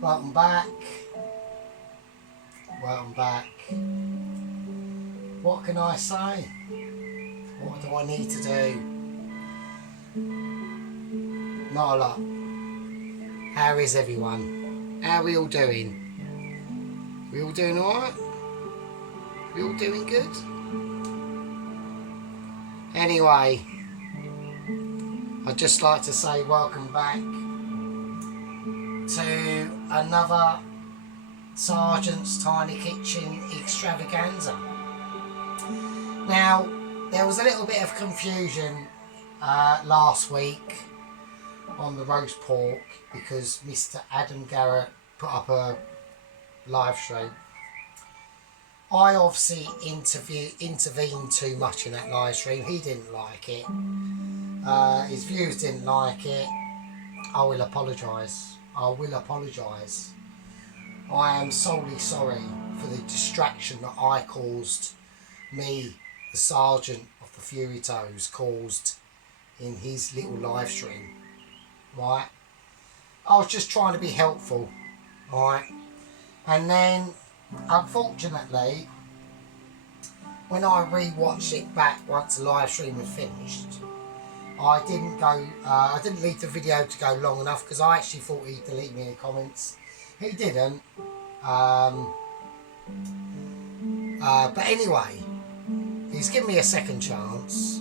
Welcome back. Welcome back. What can I say? What do I need to do? Not a lot. How is everyone? How are we all doing? We all doing alright? We all doing good? Anyway, I'd just like to say welcome back to another Sergeant's Tiny Kitchen extravaganza. Now, there was a little bit of confusion last week on the roast pork because Mr. Adam Garrett put up a live stream. I obviously intervened too much in that live stream. He didn't like it. His viewers didn't like it. I will apologise. I will apologise. I am solely sorry for the distraction that I caused, me, the Sergeant of the Fury Toes, caused in his little live stream. Right? I was just trying to be helpful. Right? And then, unfortunately, when I re-watched it back once the live stream was finished, I didn't leave the video to go long enough because I actually thought he'd delete me in the comments. He didn't. But anyway, he's given me a second chance.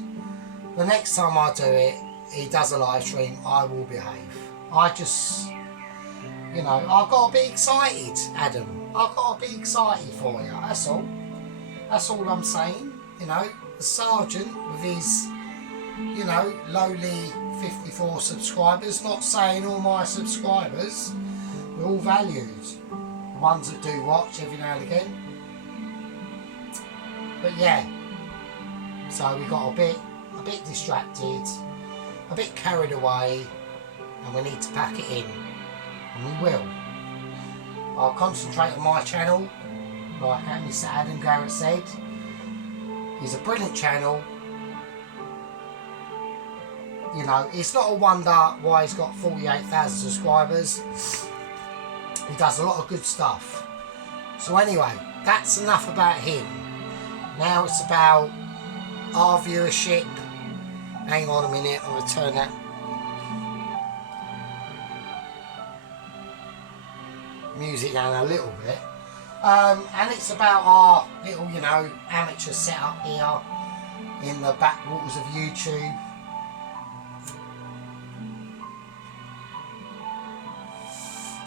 The next time I do it, he does a live stream, I will behave. I just, you know, I've got to be excited, Adam. I've got to be excited for you, that's all. That's all I'm saying. You know, the Sergeant with his, you know, lowly 54 subscribers, not saying all my subscribers, they're all valued. The ones that do watch every now and again. But yeah, so we got a bit distracted, a bit carried away, and we need to pack it in. And we will. I'll concentrate on my channel, like Mr. Adam Garrett said. He's a brilliant channel. You know, it's not a wonder why he's got 48,000 subscribers. He does a lot of good stuff. So anyway, that's enough about him. Now it's about our viewership. Hang on a minute, I'm going to turn that music down a little bit. And it's about our little, you know, amateur setup here in the backwaters of YouTube.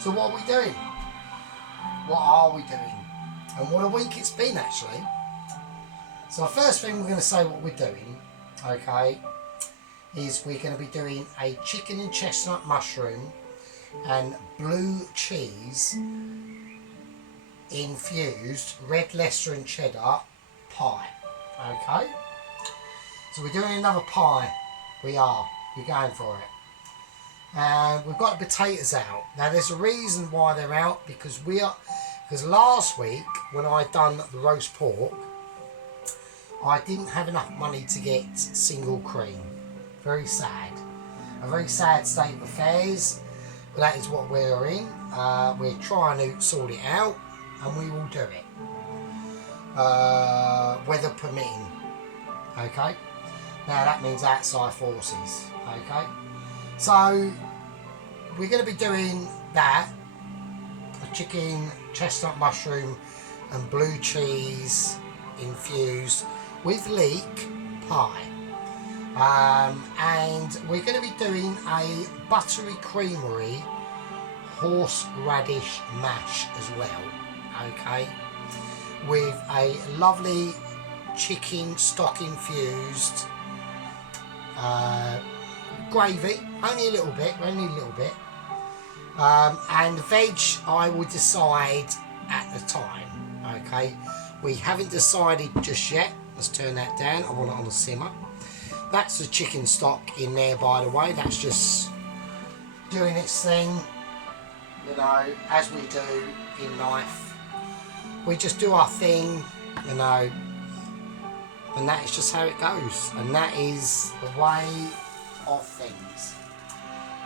So what are we doing? What are we doing? And what a week it's been, actually. So the first thing we're going to say what we're doing, okay, is we're going to be doing a chicken and chestnut mushroom and blue cheese infused red Leicester and cheddar pie. Okay, so we're doing another pie. We're going for it. And we've got the potatoes out. Now there's a reason why they're out, because last week when I done the roast pork, I didn't have enough money to get single cream. Very sad. A very sad state of affairs, but that is what we're in. We're trying to sort it out, and we will do it. Weather permitting. Okay? Now that means outside forces. Okay? So, we're going to be doing that. A chicken, chestnut mushroom, and blue cheese infused with leek pie. And we're going to be doing a buttery creamery horseradish mash as well, okay, with a lovely chicken stock infused gravy, only a little bit, and veg I will decide at the time, okay. We haven't decided just yet. Let's turn that down. I want it on the simmer. That's the chicken stock in there, by the way. That's just doing its thing, you know, as we do in life. We just do our thing, you know, and that is just how it goes. And that is the way of things.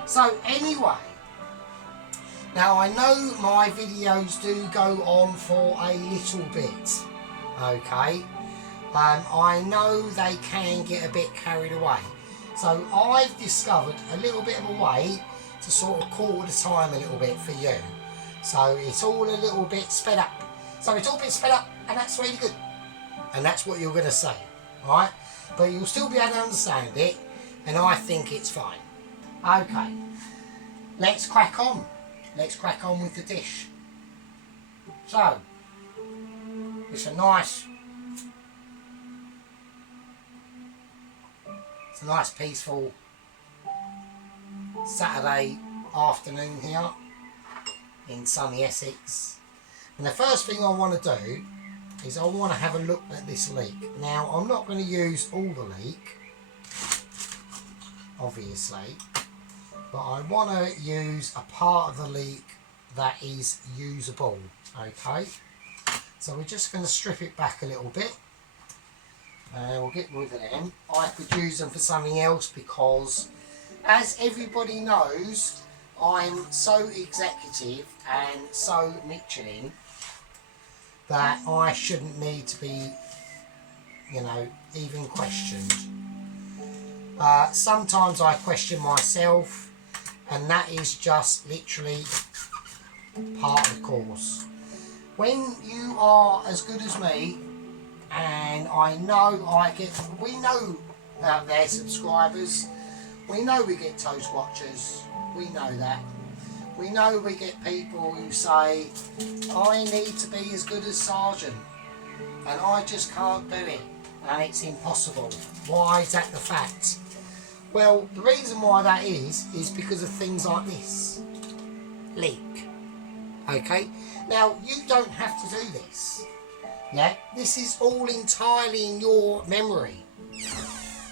So anyway, Now I know my videos do go on for a little bit, okay? I know they can get a bit carried away. So I've discovered a little bit of a way to sort of quarter the time a little bit for you. So it's all a little bit sped up. So it's all a bit sped up, and that's really good. And that's what you're going to say, alright? But you'll still be able to understand it, and I think it's fine. Okay, let's crack on. Let's crack on with the dish. So, it's a nice peaceful Saturday afternoon here in sunny Essex. And the first thing I want to do is I want to have a look at this leak. Now, I'm not going to use all the leak, obviously, but I want to use a part of the leak that is usable, okay? So we're just going to strip it back a little bit. We'll get rid of them. I could use them for something else because, as everybody knows, I'm so executive and so Michelin that I shouldn't need to be, you know, even questioned. Sometimes I question myself, and that is just literally part of the course. When you are as good as me, and I know we know out there subscribers, we know we get toast watchers, we know that. We know we get people who say, I need to be as good as Sergeant, and I just can't do it, and it's impossible. Why is that the fact? Well, the reason why that is because of things like this. Leak. Okay? Now, you don't have to do this. Yeah? This is all entirely in your memory.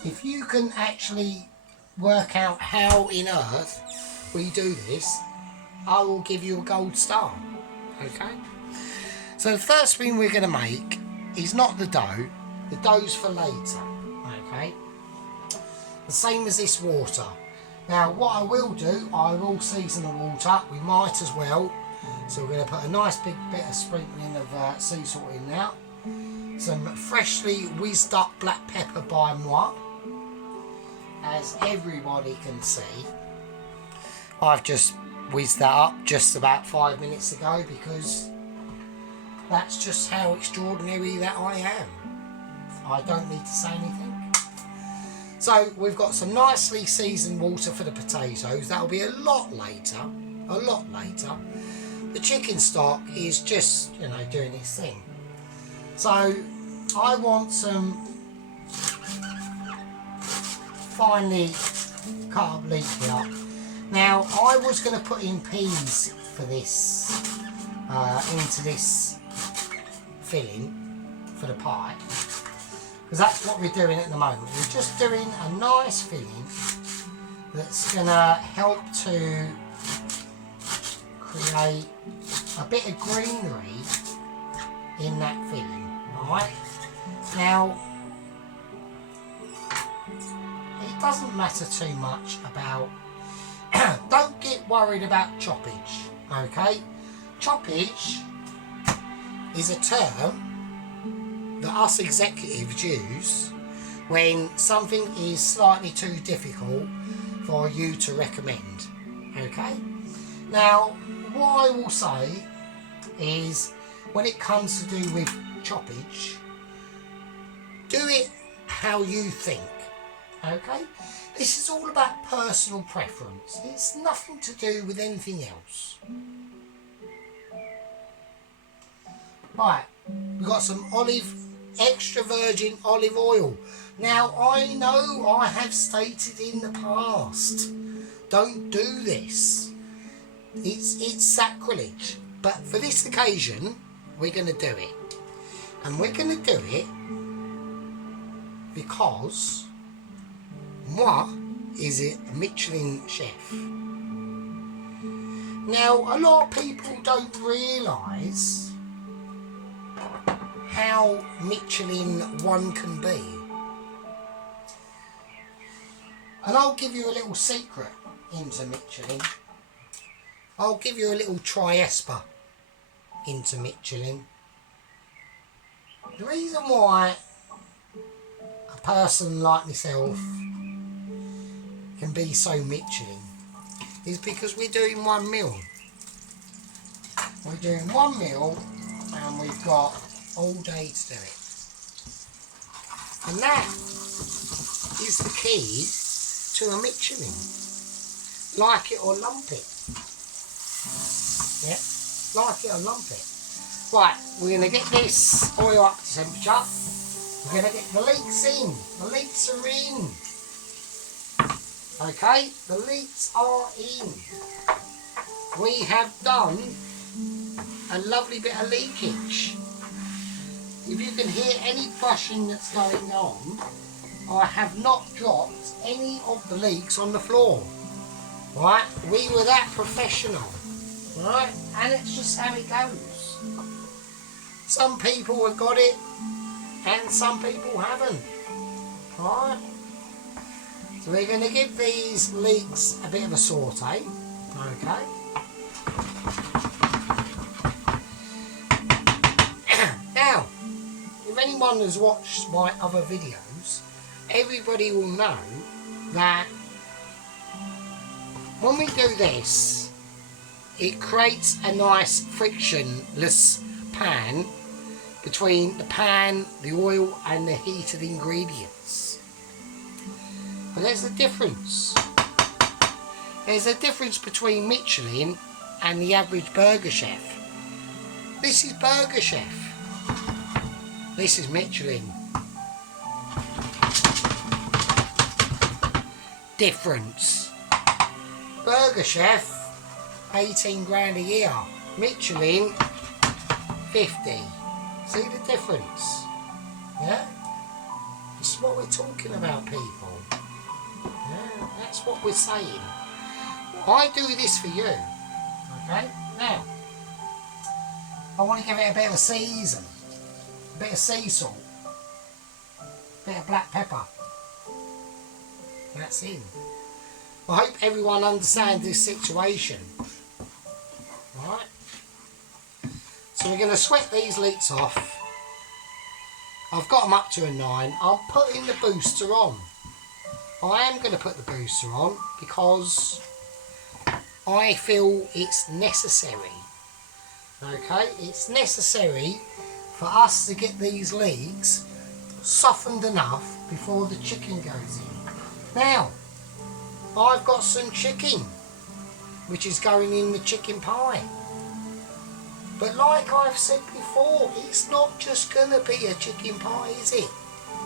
If you can actually work out how in earth we do this, I will give you a gold star. Okay? So the first thing we're going to make is not the dough. The dough's for later. Okay? The same as this water. Now what I will do, I will season the water. We might as well. So we're going to put a nice big bit of sprinkling of sea salt in now. Some freshly whizzed up black pepper by moi. As everybody can see, I've just whizzed that up just about 5 minutes ago because that's just how extraordinary that I am. I don't need to say anything. So we've got some nicely seasoned water for the potatoes. That'll be a lot later. A lot later. The chicken stock is just, you know, doing its thing. So I want some finely cut up leek here. Now I was going to put in peas for this, into this filling for the pie, because that's what we're doing at the moment. We're just doing a nice filling that's going to help to create a bit of greenery in that filling. Alright? Now, it doesn't matter too much about, don't get worried about choppage, okay? Choppage is a term that us executives use when something is slightly too difficult for you to recommend, okay? Now, what I will say is, when it comes to do with choppage, do it how you think, okay? This is all about personal preference. It's nothing to do with anything else. Right, we've got some extra virgin olive oil. Now, I know I have stated in the past, don't do this. It's sacrilege. But for this occasion, we're going to do it. And we're going to do it because moi is a Michelin chef. Now, a lot of people don't realise how Michelin one can be. And I'll give you a little secret into Michelin. I'll give you a little triesper into Michelin. The reason why a person like myself can be so Michelin is because we're doing 1 mil. We're doing 1 mil and we've got all day to do it. And that is the key to a Michelin. Like it or lump it. Yeah, like it or lump it. Right, we're going to get this oil up to temperature. We're going to get the leeks in. The leeks are in. Okay, the leeks are in. We have done a lovely bit of leakage. If you can hear any brushing that's going on, I have not dropped any of the leeks on the floor. Right, we were that professional. Right, and it's just how it goes. Some people have got it and some people haven't. Right, so we're going to give these leeks a bit of a saute. Okay. Now, if anyone has watched my other videos, everybody will know that when we do this, it creates a nice frictionless pan between the pan, the oil and the heated ingredients. But there's a difference. There's a difference between Michelin and the average burger chef. This is burger chef. This is Michelin. Difference. Burger chef, 18 grand a year. Michelin, 50. See the difference? Yeah? This is what we're talking about, people. Yeah, that's what we're saying. I do this for you. Okay? Now, I want to give it a bit of a season. A bit of sea salt. A bit of black pepper. That's in. I hope everyone understands this situation. Right? So we're going to sweat these leeks off. I've got them up to a 9. I'm putting the booster on. I am going to put the booster on because I feel it's necessary. Okay? It's necessary for us to get these leeks softened enough before the chicken goes in. Now, I've got some chicken which is going in the chicken pie. But like I've said before, it's not just going to be a chicken pie, is it?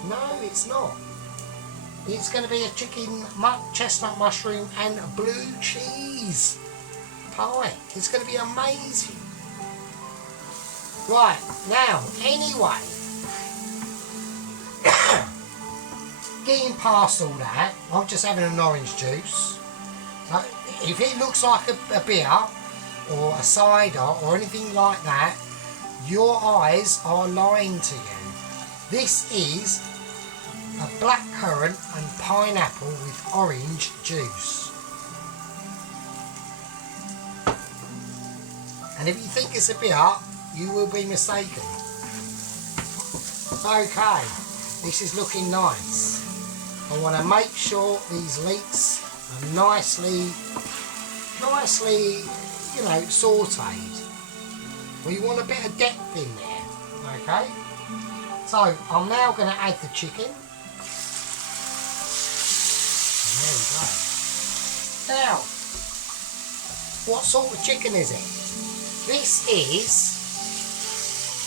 No, it's not. It's going to be a chicken, chestnut mushroom and a blue cheese pie. It's going to be amazing. Right, now, anyway, getting past all that, I'm just having an orange juice. If it looks like a beer or a cider or anything like that, your eyes are lying to you. This is a blackcurrant and pineapple with orange juice. And if you think it's a beer, you will be mistaken. Okay, this is looking nice. I want to make sure these leeks are nicely, you know, sautéed. We want a bit of depth in there, okay? So I'm now going to add the chicken. There we go. Now, what sort of chicken is it? This is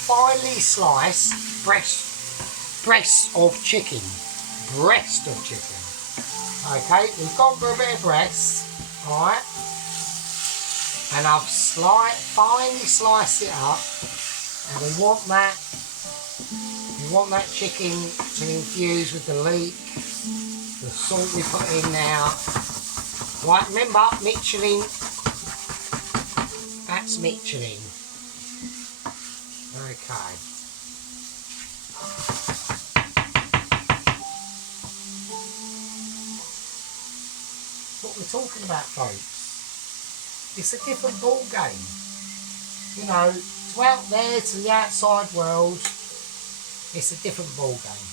finely sliced breast of chicken. Breast of chicken. Okay, we've gone for a bit of breast, alright? And I've finely sliced it up, and we want that chicken to infuse with the leek, the salt we put in now. Right, remember, Michelin, that's Michelin. Okay. What we're talking about, folks. It's a different ball game. You know, to out there, to the outside world, it's a different ball game.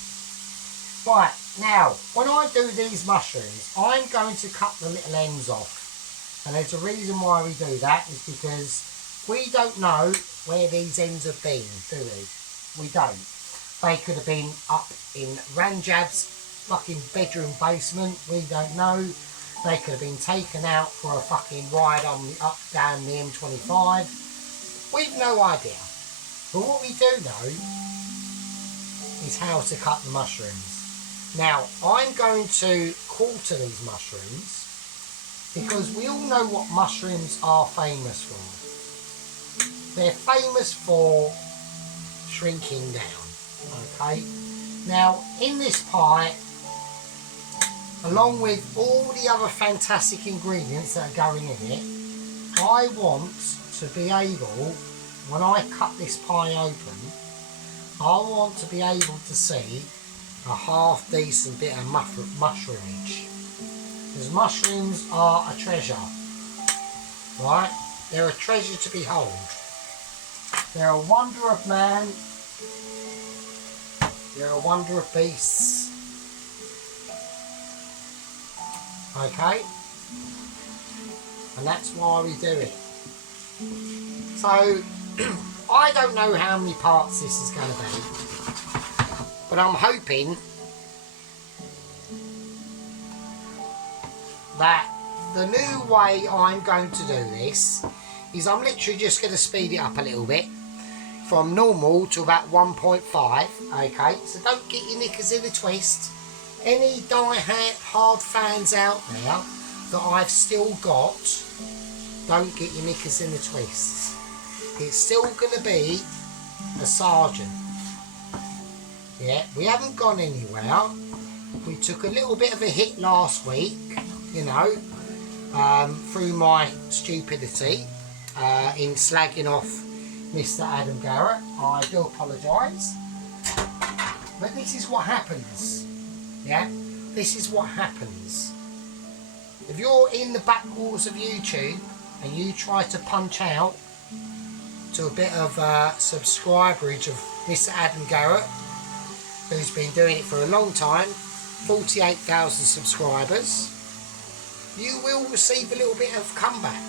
Right, now, when I do these mushrooms, I'm going to cut the little ends off. And there's a reason why we do that, is because we don't know where these ends have been, do we? We don't. They could have been up in Ranjab's fucking bedroom basement, we don't know. They could have been taken out for a fucking ride on the up down the M25. We've no idea. But what we do know is how to cut the mushrooms. Now, I'm going to quarter these mushrooms because we all know what mushrooms are famous for. They're famous for shrinking down, okay? Now, in this pie, along with all the other fantastic ingredients that are going in it, I want to be able, when I cut this pie open, I want to be able to see a half decent bit of mushroomage. Because mushrooms are a treasure, right? They're a treasure to behold. They're a wonder of man. They're a wonder of beasts. Okay? And that's why we do it. So, I don't know how many parts this is going to be, but I'm hoping that the new way I'm going to do this is I'm literally just going to speed it up a little bit from normal to about 1.5, okay? So don't get your knickers in a twist. Any die-hard fans out there that I've still got, don't get your knickers in a twist. It's still going to be a sergeant. Yeah, we haven't gone anywhere. We took a little bit of a hit last week, you know, through my stupidity in slagging off Mr. Adam Garrett. I do apologise. But this is what happens. Yeah, this is what happens. If you're in the backwaters of YouTube and you try to punch out to a bit of subscriberage of Mr. Adam Garrett, who's been doing it for a long time, 48,000 subscribers, you will receive a little bit of comeback,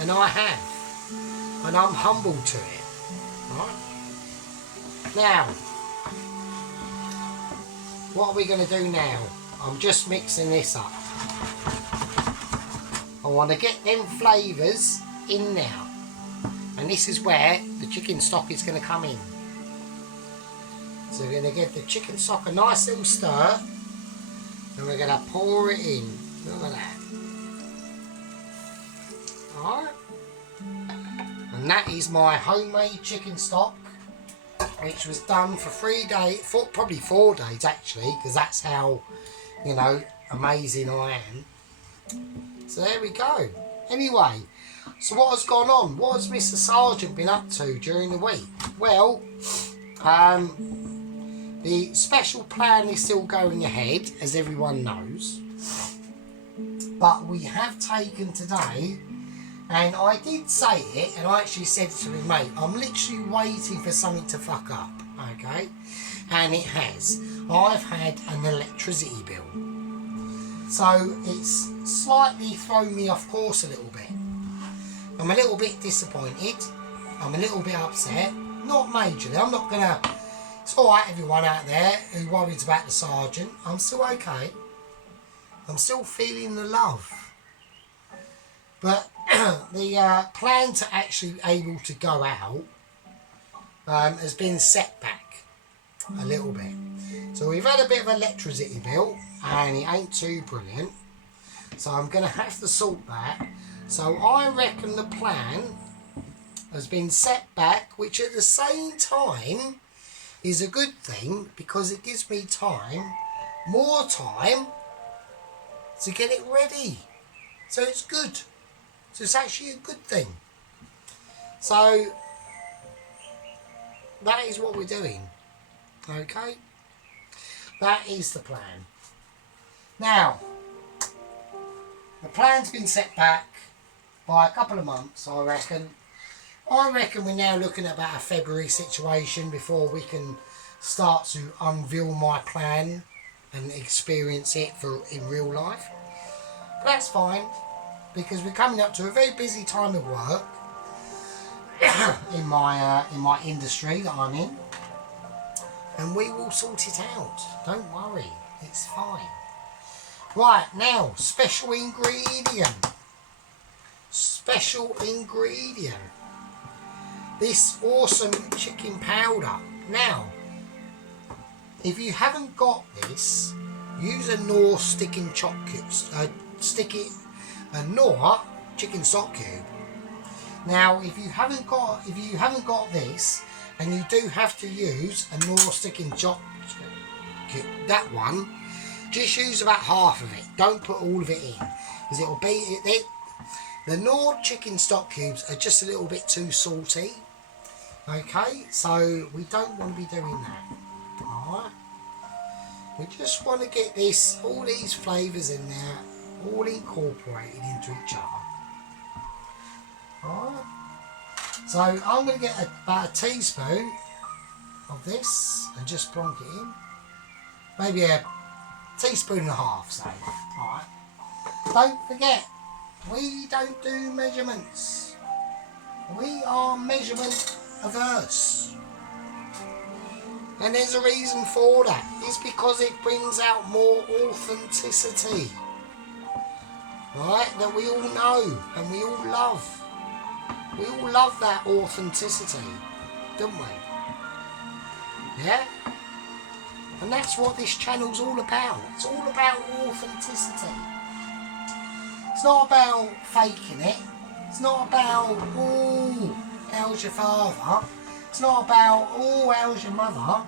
and I have, and I'm humble to it. Right? Now, what are we going to do now? I'm just mixing this up. I want to get them flavours in now. And this is where the chicken stock is going to come in. So we're going to give the chicken stock a nice little stir. And we're going to pour it in. Look at that. Alright. And that is my homemade chicken stock, which was done for 3 days, probably 4 days actually, because that's how, you know, amazing I am. So there we go. Anyway, so what has gone on? What has Mr. Sergeant been up to during the week? Well, the special plan is still going ahead, as everyone knows. But we have taken today, and I did say it, and I actually said to my mate, I'm literally waiting for something to fuck up, okay? And it has. I've had an electricity bill. So it's slightly thrown me off course a little bit. I'm a little bit disappointed. I'm a little bit upset. Not majorly. I'm not going to... It's alright, everyone out there who worries about the sergeant. I'm still okay. I'm still feeling the love. But the plan to actually able to go out has been set back a little bit. So we've had a bit of electricity bill, and it ain't too brilliant. So I'm going to have to sort that. So I reckon the plan has been set back, which at the same time is a good thing, because it gives me time, more time, to get it ready. So it's good. So it's actually a good thing. So that is what we're doing. Okay? That is the plan. Now, the plan's been set back by a couple of months, I reckon. I reckon we're now looking at about a February situation before we can start to unveil my plan and experience it in real life. But that's fine, because we're coming up to a very busy time of work in my industry that I'm in, and we will sort it out. Don't worry, it's fine. Right, now, special ingredient. Special ingredient. This awesome chicken powder. Now, if you haven't got this, use a Knorr sticking chop cubes. A Knorr chicken stock cube. Now, if you haven't got this, and you do have to use a Knorr sticking chop cube, that one, just use about half of it. Don't put all of it in, because it'll be it. The Knorr chicken stock cubes are just a little bit too salty. Okay, so we don't want to be doing that. Alright. We just want to get all these flavours in there, all incorporated into each other. Alright. So I'm going to get about a teaspoon of this and just plonk it in. Maybe a teaspoon and a half, say. Alright. Don't forget, we don't do measurements. We are measurement averse. And there's a reason for that. It's because it brings out more authenticity. Right? That we all know and we all love. We all love that authenticity, don't we? Yeah? And that's what this channel's all about. It's all about authenticity. It's not about faking it. It's not about, oh, how's your father? It's not about, oh, how's your mother?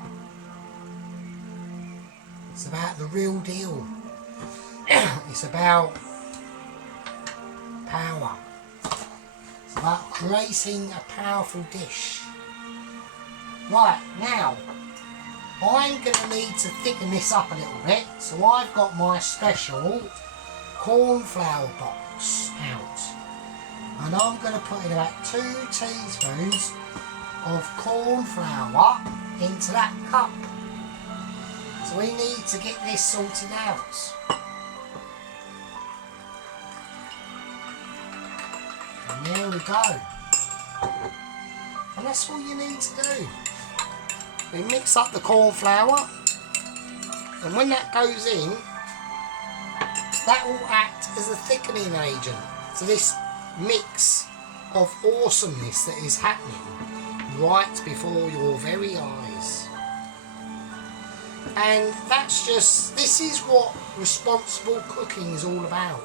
It's about the real deal. It's about power. It's about creating a powerful dish. Right, now, I'm going to need to thicken this up a little bit. So I've got my special corn flour box out. And I'm going to put in about 2 teaspoons of corn flour into that cup. So we need to get this sorted out. And there we go. And that's all you need to do. We mix up the corn flour, and when that goes in, that will act as a thickening agent. So this mix of awesomeness that is happening right before your very eyes. And this is what responsible cooking is all about.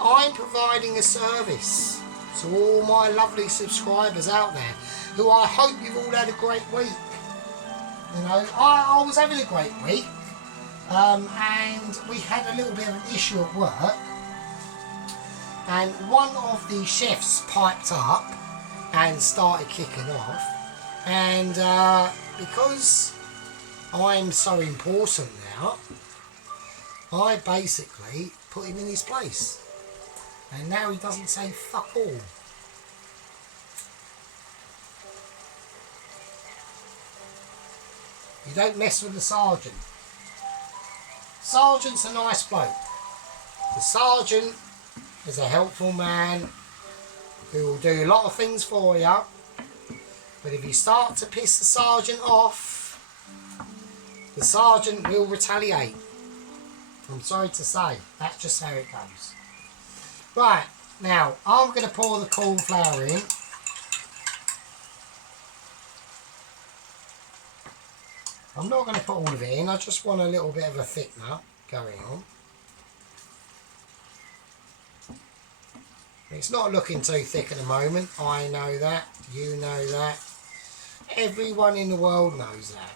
I'm providing a service to all my lovely subscribers out there, who I hope you've all had a great week. You know, I was having a great week, and we had a little bit of an issue at work, and one of the chefs piped up and started kicking off, and because I'm so important now, I basically put him in his place, and now he doesn't say fuck all. You don't mess with the sergeant. Sergeant's a nice bloke. The sergeant is a helpful man who will do a lot of things for you. But if you start to piss the sergeant off, the sergeant will retaliate. I'm sorry to say, that's just how it goes. Right, now I'm going to pour the corn flour in. I'm not going to put all of it in, I just want a little bit of a thickener going on. It's not looking too thick at the moment, I know that, you know that. Everyone in the world knows that,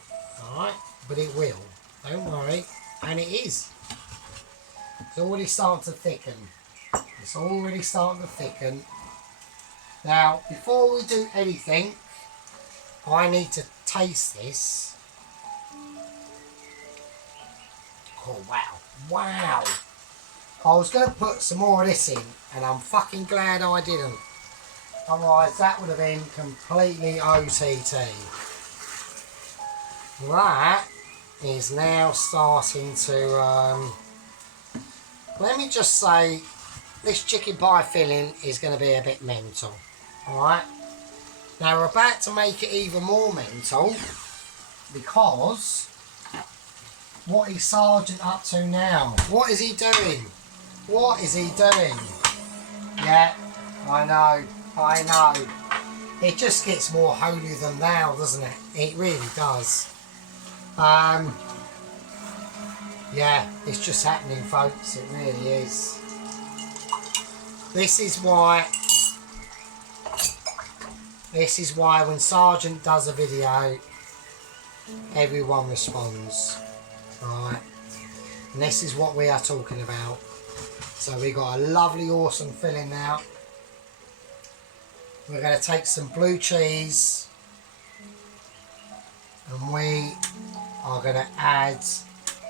alright? But it will, don't worry, and it is. It's already starting to thicken. It's already starting to thicken. Now, before we do anything, I need to taste this. Oh wow, wow, I was going to put some more of this in, and I'm fucking glad I didn't. Otherwise that would have been completely OTT. That is now starting to, let me just say, this chicken pie filling is going to be a bit mental. Alright? Now we're about to make it even more mental, because what is Sergeant up to now? What is he doing? What is he doing? Yeah, I know. It just gets more holier than thou, doesn't it? It really does. Yeah, it's just happening, folks. It really is. This is why when Sergeant does a video, everyone responds. Right? And this is what we are talking about. So we got a lovely, awesome filling now. We're going to take some blue cheese, and we are going to add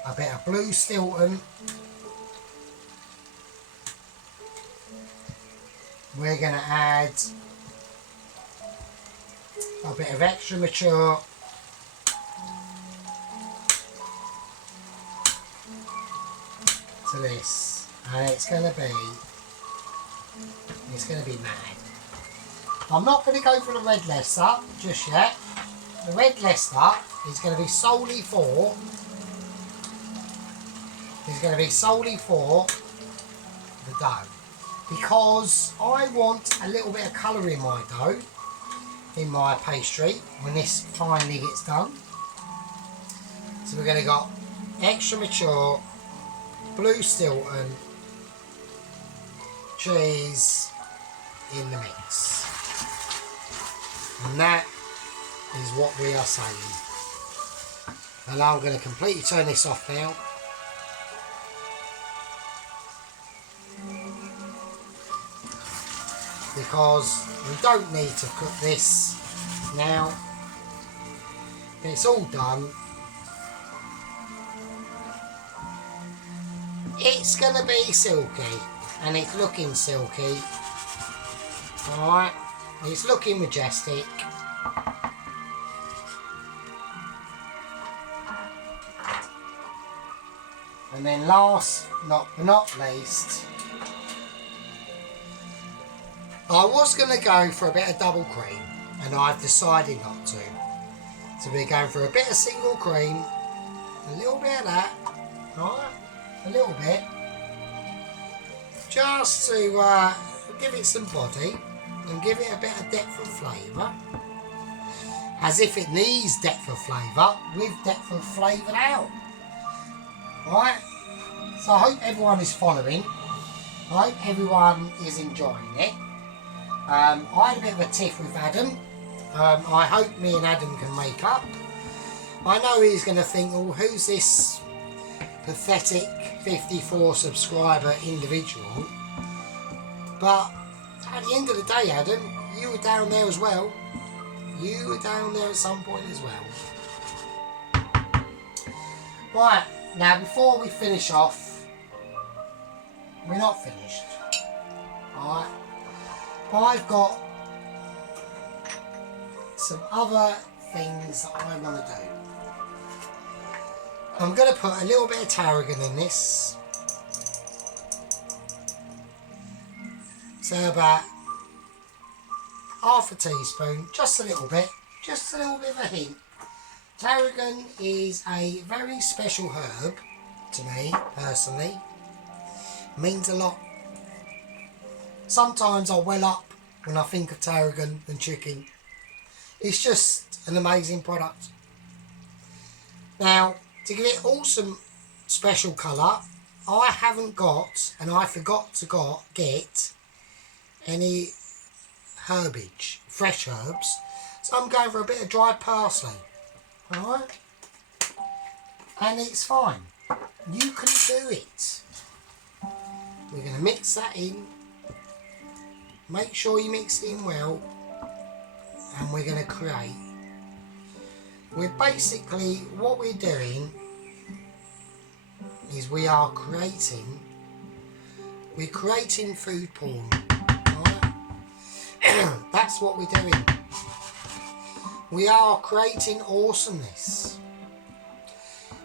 a bit of Blue Stilton. We're going to add a bit of extra mature, to this, and it's going to be mad. I'm not going to go for the red Leicester just yet. The red Leicester is going to be solely for the dough, because I want a little bit of colour in my dough, in my pastry, when this finally gets done. So we're going to got extra mature, Blue Stilton, cheese in the mix, and that is what we are saying. And I'm going to completely turn this off now. Because we don't need to cook this now. It's all done. It's going to be silky, and it's looking silky. Alright, it's looking majestic. And then last but not least, I was going to go for a bit of double cream, and I've decided not to. So we're going for a bit of single cream, a little bit of that, alright, a little bit, just to give it some body and give it a bit of depth of flavour, as if it needs depth of flavour, with depth of flavoured out. Right, so I hope everyone is following. I hope everyone is enjoying it. I had a bit of a tiff with Adam. I hope me and Adam can make up. I know he's going to think, oh, who's this pathetic 54 subscriber individual? But at the end of the day, Adam, you were down there as well. You were down there at some point as well. Right, now before we finish off, we're not finished. Alright, I've got some other things that I want to do. I'm going to put a little bit of tarragon in this. So about half a teaspoon, just a little bit of a hint. Tarragon is a very special herb to me, personally. Means a lot. Sometimes I well up when I think of tarragon and chicken. It's just an amazing product. Now, to give it awesome special colour, I haven't got, and I forgot to get any herbage, fresh herbs. So I'm going for a bit of dried parsley. Alright? And it's fine. You can do it. We're going to mix that in. Make sure you mix it in well. And we're going to create. We're basically, what we're doing is we are creating We're creating food porn. Right? That's what we're doing. We are creating awesomeness.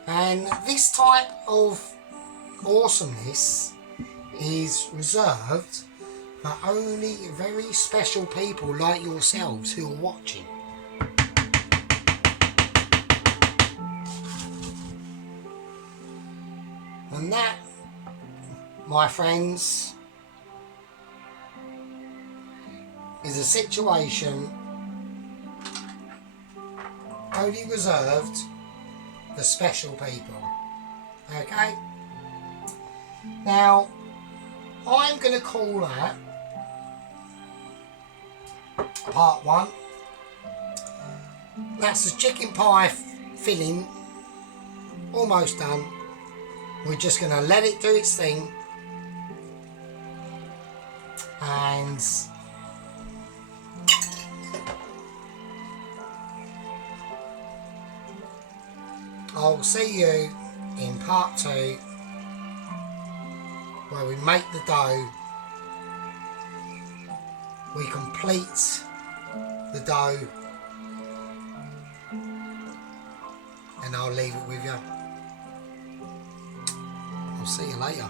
And this type of awesomeness is reserved for only very special people like yourselves who are watching. And that, my friends, is a situation only reserved for special people. Okay? Now, I'm going to call that part 1. That's the chicken pie filling, almost done. We're just going to let it do its thing, and I'll see you in part 2, where we make the dough, we complete the dough, and I'll leave it with you. I'll see you later.